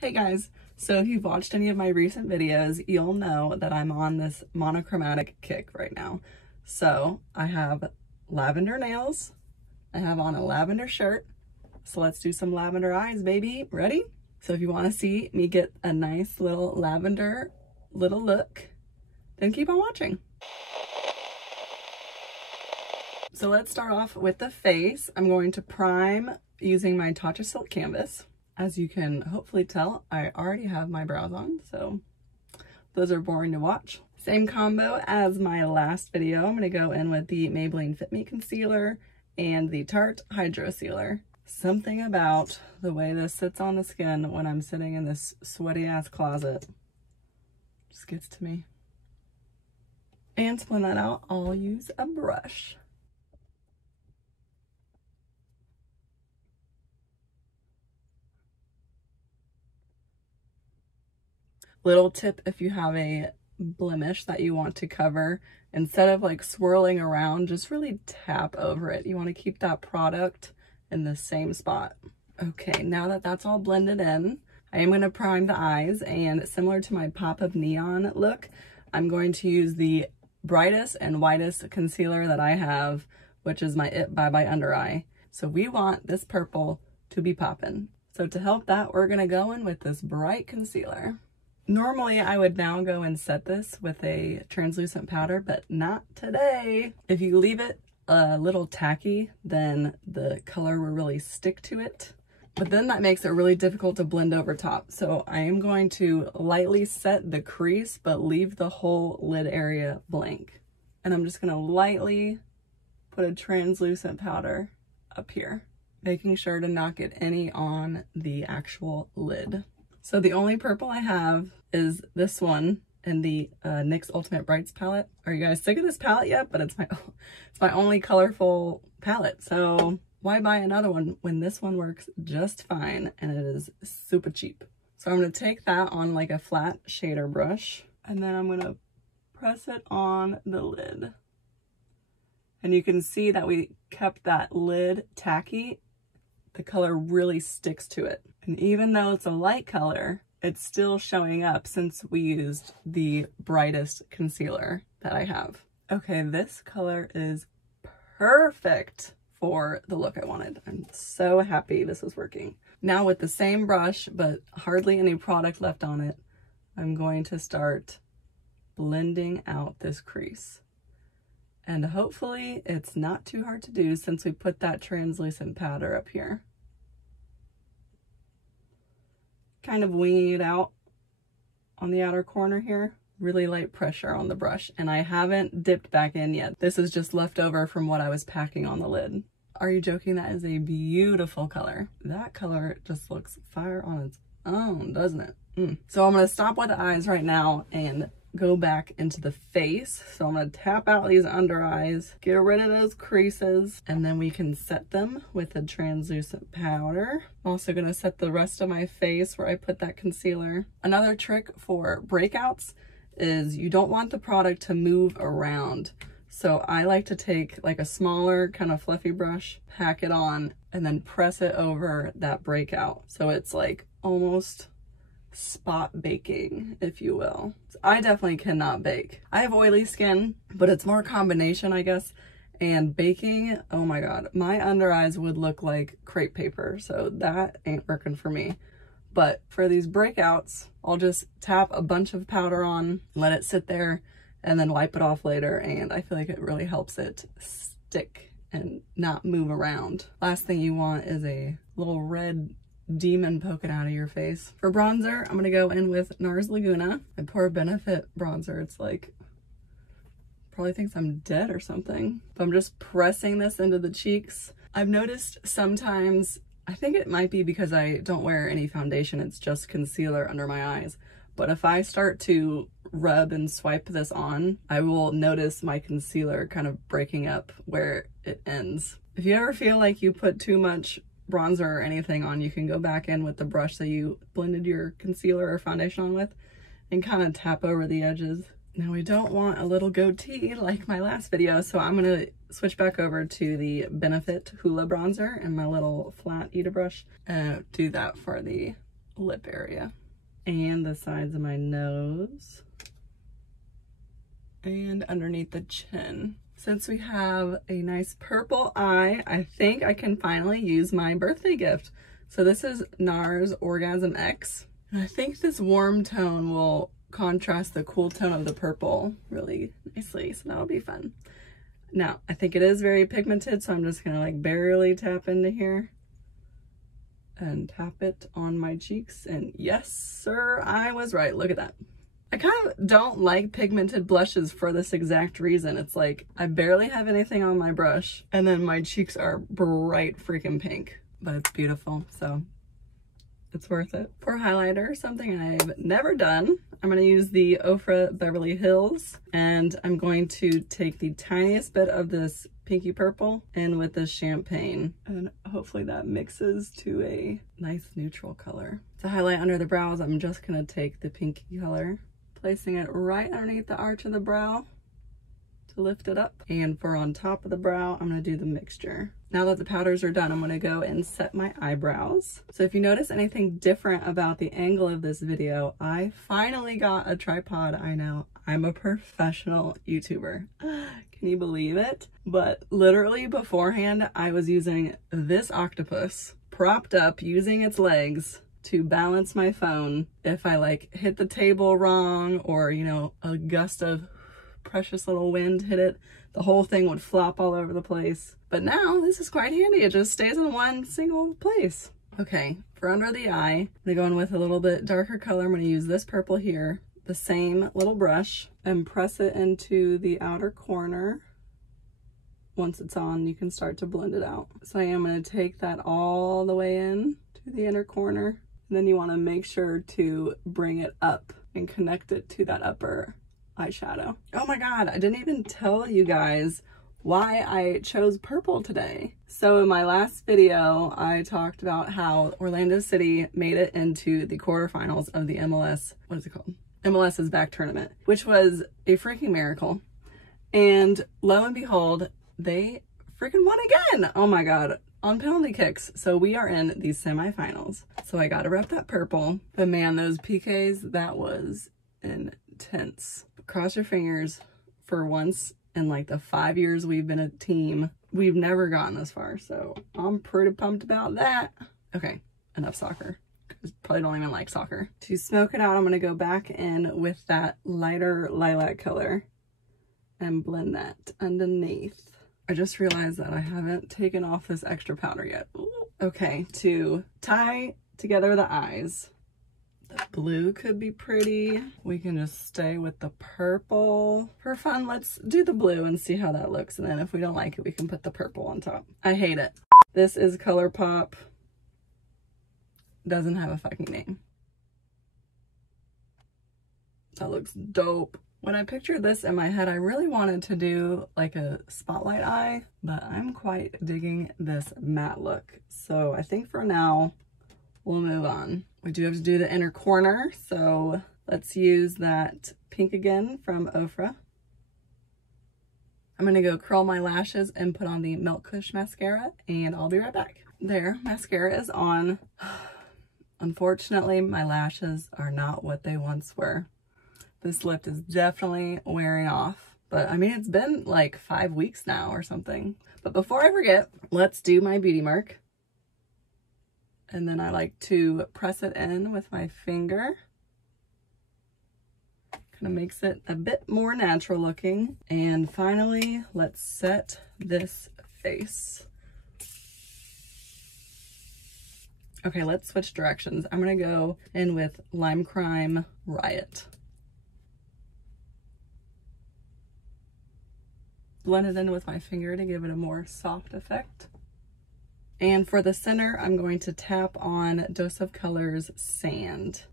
Hey guys, so if you've watched any of my recent videos, you'll know that I'm on this monochromatic kick right now. So I have lavender nails, I have on a lavender shirt, so let's do some lavender eyes, baby. Ready? So if you want to see me get a nice little lavender little look, then keep on watching. So let's start off with the face. I'm going to prime using my Tatcha Silk Canvas. As you can hopefully tell, I already have my brows on, so those are boring to watch. Same combo as my last video. I'm going to go in with the Maybelline Fit Me Concealer and the Tarte Hydro Sealer. Something about the way this sits on the skin when I'm sitting in this sweaty ass closet just gets to me. And to blend that out, I'll use a brush. Little tip, if you have a blemish that you want to cover, instead of like swirling around, just really tap over it. You want to keep that product in the same spot. Okay, now that that's all blended in, I am going to prime the eyes, and similar to my Pop of Neon look, I'm going to use the brightest and whitest concealer that I have, which is my It Bye Bye Under Eye. So we want this purple to be popping. So to help that, we're going to go in with this bright concealer. Normally, I would now go and set this with a translucent powder, but not today. If you leave it a little tacky, then the color will really stick to it. But then that makes it really difficult to blend over top. So I am going to lightly set the crease, but leave the whole lid area blank. And I'm just going to lightly put a translucent powder up here, making sure to not get any on the actual lid. So the only purple I have is this one in the NYX Ultimate Brights palette. Are you guys sick of this palette yet? But it's my only colorful palette. So why buy another one when this one works just fine and it is super cheap? So I'm going to take that on like a flat shader brush, and then I'm going to press it on the lid. And you can see that we kept that lid tacky. The color really sticks to it. And even though it's a light color, it's still showing up since we used the brightest concealer that I have. Okay, this color is perfect for the look I wanted. I'm so happy this is working. Now with the same brush, but hardly any product left on it, I'm going to start blending out this crease. And hopefully it's not too hard to do since we put that translucent powder up here. Kind of winging it out on the outer corner here. Really light pressure on the brush, and I haven't dipped back in yet. This is just left over from what I was packing on the lid. Are you joking? That is a beautiful color. That color just looks fire on its own, doesn't it? So I'm going to stop with the eyes right now and go back into the face. So I'm going to tap out these under eyes, get rid of those creases, and then we can set them with a translucent powder. I'm also going to set the rest of my face where I put that concealer. Another trick for breakouts is you don't want the product to move around. So I like to take like a smaller kind of fluffy brush, pack it on, and then press it over that breakout. So it's like almost spot baking, if you will. So I definitely cannot bake. I have oily skin, but it's more combination, I guess. And baking, oh my god, my under eyes would look like crepe paper, so that ain't working for me. But for these breakouts, I'll just tap a bunch of powder on, let it sit there, and then wipe it off later, and I feel like it really helps it stick and not move around. Last thing you want is a little red demon poking out of your face. For bronzer, I'm gonna go in with NARS Laguna. My poor Benefit bronzer, it's like, probably thinks I'm dead or something. But I'm just pressing this into the cheeks. I've noticed sometimes, I think it might be because I don't wear any foundation, it's just concealer under my eyes. But if I start to rub and swipe this on, I will notice my concealer kind of breaking up where it ends. If you ever feel like you put too much bronzer or anything on, you can go back in with the brush that you blended your concealer or foundation on with and kind of tap over the edges. Now we don't want a little goatee like my last video, so I'm gonna switch back over to the Benefit Hoola bronzer and my little flat Eda brush and do that for the lip area and the sides of my nose and underneath the chin. Since we have a nice purple eye, I think I can finally use my birthday gift. So this is NARS Orgasm X. And I think this warm tone will contrast the cool tone of the purple really nicely, so that'll be fun. Now, I think it is very pigmented, so I'm just gonna like barely tap into here and tap it on my cheeks. And yes, sir, I was right. Look at that. I kind of don't like pigmented blushes for this exact reason. It's like I barely have anything on my brush and then my cheeks are bright freaking pink, but it's beautiful, so it's worth it. For highlighter, something I've never done, I'm going to use the Ofra Beverly Hills, and I'm going to take the tiniest bit of this pinky purple in with this champagne, and hopefully that mixes to a nice neutral color. To highlight under the brows, I'm just going to take the pinky color, placing it right underneath the arch of the brow to lift it up. And for on top of the brow, I'm going to do the mixture. Now that the powders are done, I'm going to go and set my eyebrows. So if you notice anything different about the angle of this video, I finally got a tripod. I know, I'm a professional YouTuber. Can you believe it? But literally beforehand, I was using this octopus propped up using its legs to balance my phone if I like hit the table wrong, or you know, a gust of precious little wind hit it, the whole thing would flop all over the place. But now this is quite handy. It just stays in one single place. Okay, for under the eye, I'm gonna go in with a little bit darker color. I'm gonna use this purple here, the same little brush, and press it into the outer corner. Once it's on, you can start to blend it out. So I am gonna take that all the way in to the inner corner. And then you wanna make sure to bring it up and connect it to that upper eyeshadow. Oh my god, I didn't even tell you guys why I chose purple today. So in my last video, I talked about how Orlando City made it into the quarterfinals of the MLS, what is it called? MLS's back tournament, which was a freaking miracle. And lo and behold, they freaking won again. Oh my god, on penalty kicks. So we are in the semifinals. So I gotta rep that purple. But man, those PKs, that was intense. Cross your fingers. For once in like the 5 years we've been a team, we've never gotten this far, so I'm pretty pumped about that. Okay, enough soccer. Probably don't even like soccer. To smoke it out, I'm gonna go back in with that lighter lilac color and blend that underneath. I just realized that I haven't taken off this extra powder yet. Ooh. Okay, to tie together the eyes, the blue could be pretty. We can just stay with the purple. For fun, let's do the blue and see how that looks. And then if we don't like it, we can put the purple on top. I hate it. This is ColourPop. Doesn't have a fucking name. That looks dope. When I pictured this in my head, I really wanted to do like a spotlight eye, but I'm quite digging this matte look. So I think for now, we'll move on. We do have to do the inner corner, so let's use that pink again from Ofra. I'm gonna go curl my lashes and put on the Milk Kush mascara, and I'll be right back. There, mascara is on. Unfortunately, my lashes are not what they once were. This lift is definitely wearing off, but I mean, it's been like 5 weeks now or something. But before I forget, let's do my beauty mark. And then I like to press it in with my finger. Kind of makes it a bit more natural looking. And finally, let's set this face. Okay, let's switch directions. I'm gonna go in with Lime Crime Riot. Blend it in with my finger to give it a more soft effect. And for the center, I'm going to tap on Dose of Colors Sand.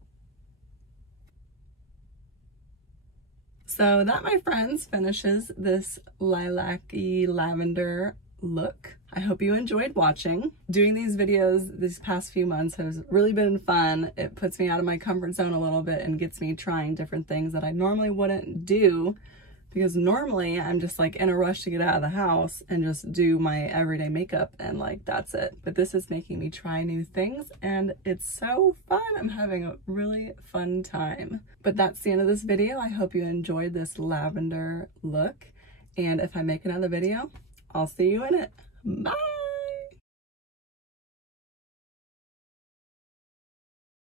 So that, my friends, finishes this lilac-y lavender look. I hope you enjoyed watching. Doing these videos these past few months has really been fun. It puts me out of my comfort zone a little bit and gets me trying different things that I normally wouldn't do because normally I'm just like in a rush to get out of the house and just do my everyday makeup and like that's it. But this is making me try new things and it's so fun. I'm having a really fun time. But that's the end of this video. I hope you enjoyed this lavender look, and if I make another video, I'll see you in it. Bye!